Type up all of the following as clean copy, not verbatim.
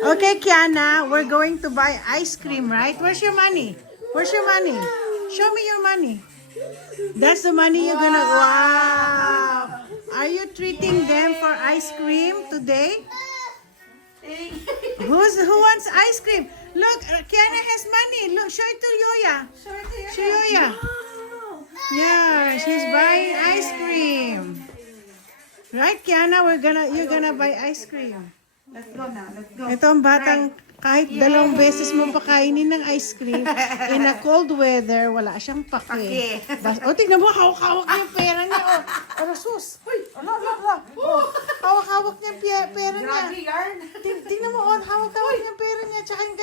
Okay, Kiana, we're going to buy ice cream, right? Where's your money? Where's your money? Show me your money. That's the money you're gonna... Wow! Are you treating them for ice cream today? Who wants ice cream? Look, Kiana has money. Look, show it to Yoya. Show Yoya. Yeah, she's buying ice cream. Right, Kiana? You're gonna buy ice cream. Let's go now. Let's go. Ito ang batang kahit dalawang beses mo pakainin ng ice cream in a cold weather, wala siyang pake. Tingnan mo, hawak-hawak niya yung pera niya. Sus. Hawak-hawak niya yung pera niya. Grabe yarn. Tingnan mo, hawak-hawak niya yung pera niya. Tsaka yung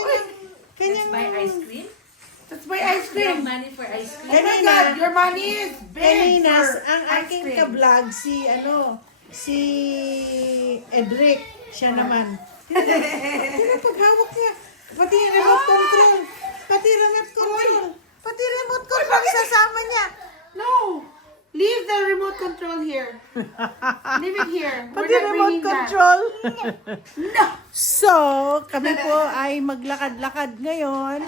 kanyang... Buy ice cream? Let's buy ice You cream. have money for ice cream? Oh my God, your money is big Kaninas, for ang ice aking cream. ka-vlog, si Edric, siya naman. Tingnan paghawak niya. Pati yung remote control. Pati remote control sasama niya. No, leave the remote control here. Leave it here. We're Pati not remote bringing that. control. No. So, kami po ay maglakad-lakad ngayon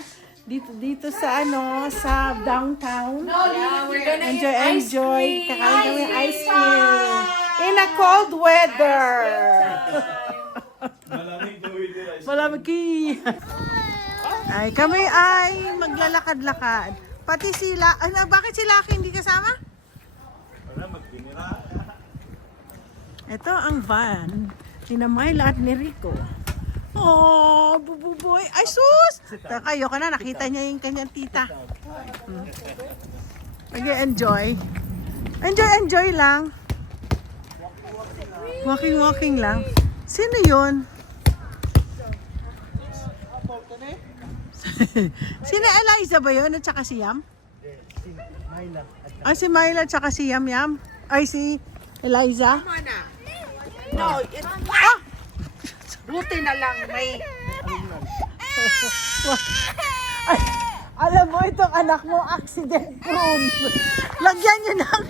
dito sa sa downtown. Yeah, we're gonna eat ice Enjoy. cream. Kakain kami ice cream. In a cold weather. Malamig ay, kami ay maglalakad-lakad. Pati sila, bakit si Lucky hindi kasama? Ito ang van ni Myla at ni Rico. Oh, bububoy. Ay, sus! Kayo ka na, nakita niya yung kanyang tita. Enjoy. Enjoy lang. Walking lang. Sino yun? Sino Eliza ba yun? At saka si Yam? Si Myla at saka si Yam. Ay, si Eliza? No, buti na lang may... Ay, alam mo, itong anak mo, accident prone. Lagyan nyo ng,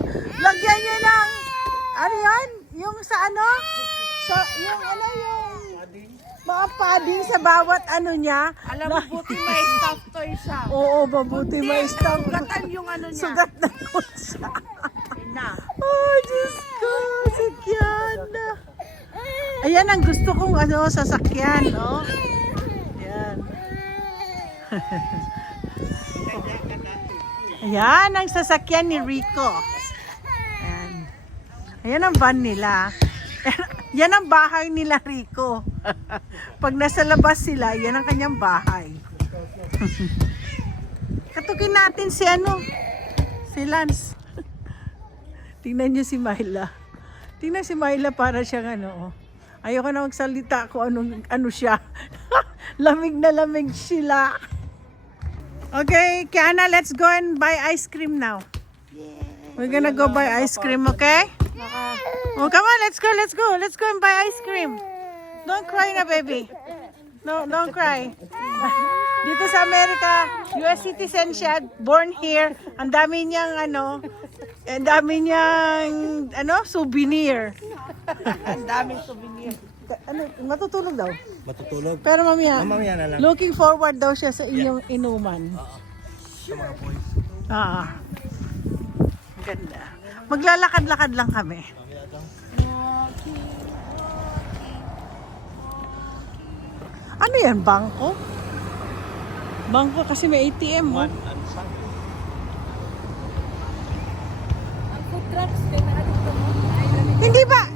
ano yan? Yung sa ano? Yung mga padding sa bawat ano niya. Alam mo, buti may stuff toy siya. Oo, mabuti may stamp. Sugatan yung ano niya. Sugat na nun siya. Na. Oh, Diyos ko, sakyan. Ayan ang gusto kong sasakyan, no? Ayan. Ayan ang sasakyan ni Rico. Ayan. Ayan ang van nila. Yan ang bahay nila, Rico. Pag nasa labas sila, yan ang kanyang bahay. Katukin natin si Lance. Tingnan niyo si Myla. Tingnan si Myla para siyang ayoko na magsalita kung ano siya. Lamig na lamig sila. Okay, Kiana, let's go and buy ice cream now. We're gonna go buy ice cream, okay? Oh, come on, let's go. Let's go and buy ice cream. Don't cry na, baby. No, don't cry. Dito sa Amerika, US citizen siya, born here. Ang dami niyang souvenir. Ang daming souvenir. Matutulog daw. Matutulog. Pero mamaya, Mamaya na lang. looking forward daw siya sa inyong inuman. Sa mga boys. Ganda. Maglalakad-lakad lang kami. Ano yan, bangko? Bangko kasi may ATM mo. Food trucks, kaya na ating mo.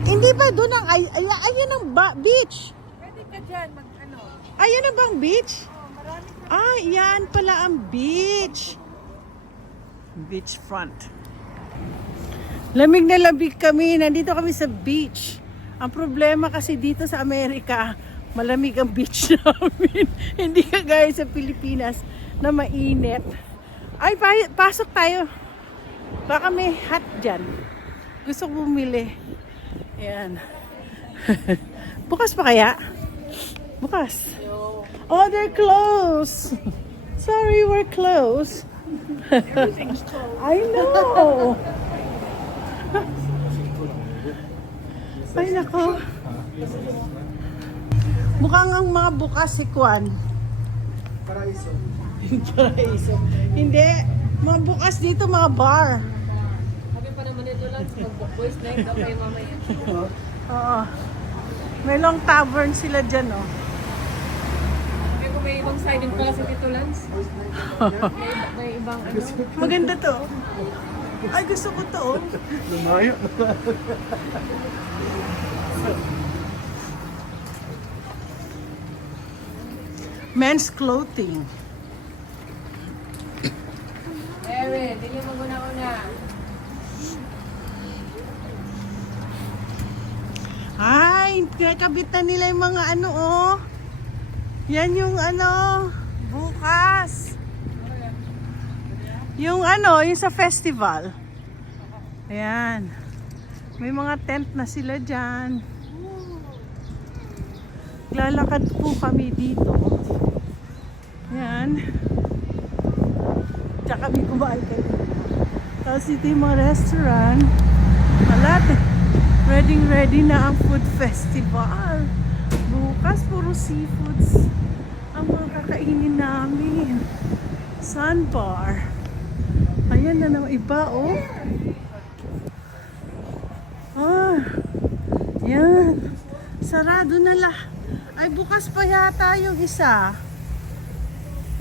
Hindi ba doon ang, ayan ang beach. Pwede ka dyan, Ayan na bang beach? Yan pala ang beach. Beachfront. Lamig na lamig kami. Nandito kami sa beach. Ang problema kasi dito sa Amerika, malamig ang beach namin. Hindi kagaya sa Pilipinas na mainit. Ay, pasok tayo. Baka may hot dyan. Gusto ko bumili. Ayan. Bukas pa kaya? Bukas. Oh, they're closed. Sorry, we're closed. Everything's closed. I know. Ay, nako. Mukhang ang mga bukas si Kwan. Paraiso. Paraiso. Hindi. Mga bukas dito, mga bar. Sabi pa naman ito lang, mag-boys night daw kayo mamaya. Oo. May long tavern sila dyan, oh. Sabi ko may ibang side din pala sa Tito Lance. May ibang ano. Maganda to. Ay, gusto ko to, oh. Lumayo. Men's clothing. Erin, hindi niyo maguna-una. Ay, kinakabit na nila yung mga ano, oh. Yan yung ano, bukas. Yung ano, yung sa festival. Ayan. May mga tent na sila dyan. Lalakad po kami dito. Ayan. Tsaka kami kumain kayo. Tapos ito yung mga restaurant. Malat. Ready na ang food festival. Bukas puro seafoods ang mga kakainin namin. Sandbar. Ayan na naman iba, oh. Ah. Yan. Sarado na lah. Ay, bukas pa yata yung isa.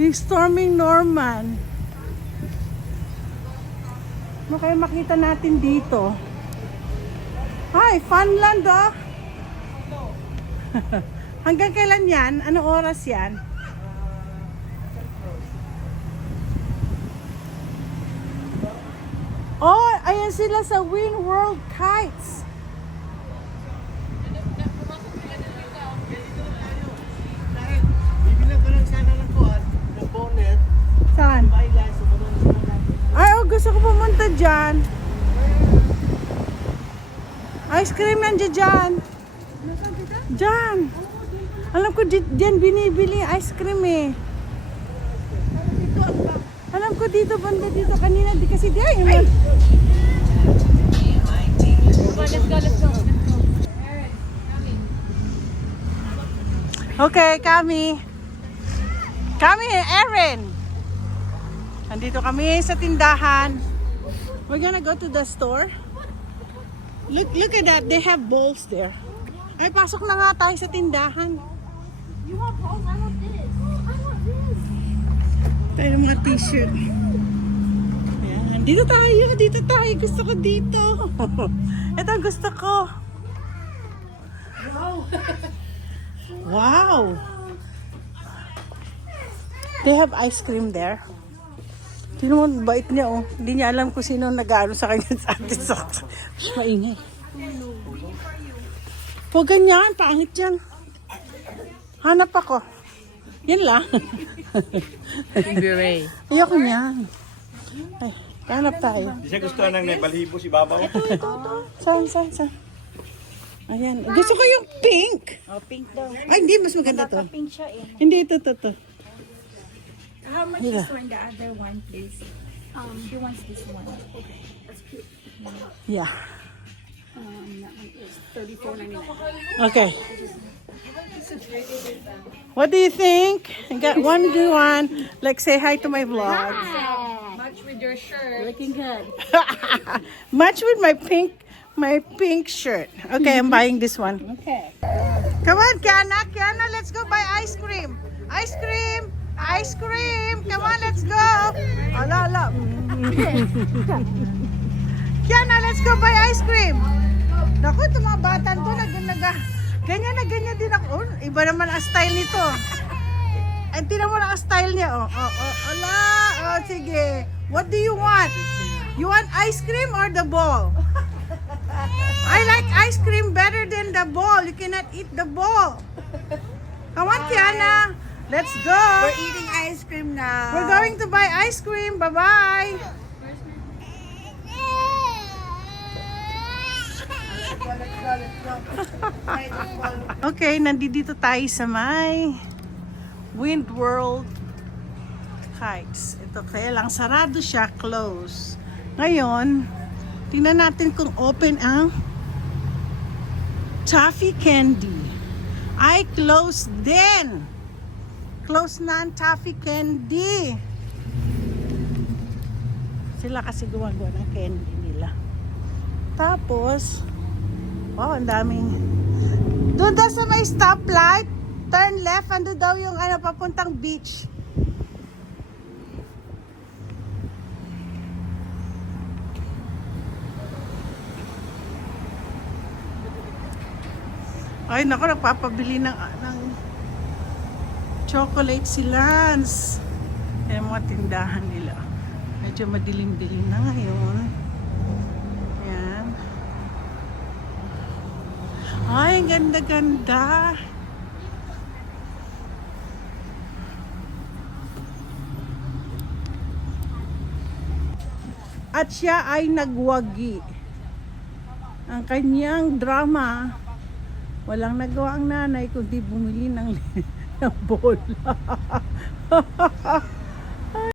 Yung Storming Norman. Ano kaya makita natin dito? Hi, Funland, oh. Hanggang kailan yan? Anong oras yan? Oh, ayan sila sa Wind World Kites. Bibilang ka lang sana ng kuhan, ng bonnet. Saan? Baila, sumunod natin. Ay, oh, gusto ko pumunta dyan. Ice cream nandiyan dyan. Dyan. Alam ko dyan binibili ice cream eh. Alam ko dito, banda dito. Kanina, di kasi di ay. Let's go, let's go. Okay, kami. Kami, Erin. Nandito kami sa tindahan. We're gonna go to the store. Look at that. They have bowls there. Ay, pasok na nga tayo sa tindahan. You want balls? I want this. I want this. Tayo ng mga t-shirt. Ayan. Dito tayo. Dito tayo. Gusto ko dito. Ito ang gusto ko. Wow. They have ice cream there. Sino mo, bait niya, oh. Hindi niya alam kung sino nag-aaral sa kanya sa atin. Maingay. Huwag ganyan, pangit yan. Hanap ako. Yan lang. Beret. Ayoko niyan. Ay, hanap tayo. Di siya gusto ng balhibo si Babaw. Saan? Ayan. Gusto ko yung pink. Oh, pink daw. Ay, hindi. Mas maganda to. Pink siya eh. Hindi, ito. How much Yeah. is one the other one, please? He wants this one. That's cute. Yeah. That one is $34.99. Okay. What do you think? I got one good one. Like, say hi to my vlog. Match with your shirt. Looking good. Match with my pink shirt. Okay, I'm buying this one. Okay. Come on, Kiana, let's go buy ice cream. Ice cream. Come on, let's go. Ala. Kiana, let's go buy ice cream. Naku, itong mga batan ko, ganyan din ako. Oh, iba naman ang style nito. Ay, tinan mo lang ang style niya. Ala. Sige. What do you want? You want ice cream or the ball? I like ice cream better than the ball. You cannot eat the ball. Come on, Kiana. Let's go. We're eating ice cream now. We're going to buy ice cream. Bye-bye. Okay, nandito tayo sa may Wind World Heights. Ito kaya lang sarado siya, close. Ngayon, tingnan natin kung open ang Toffee Candy. ay close din. Close na ang Taffy Candy. Sila kasi gumagawa ng candy nila. Tapos, wow, ang daming. Doon daw sa may stoplight, turn left, ando daw yung papuntang beach. Ay, naku, nagpapabili ng chocolate si Lance. Yan ang mga tindahan nila. Medyo madilim-dilim na ngayon. Yan. Ay, ang ganda-ganda. At siya ay nagwagi. Ang kanyang drama, walang nagawa ang nanay kundi bumili ng bola.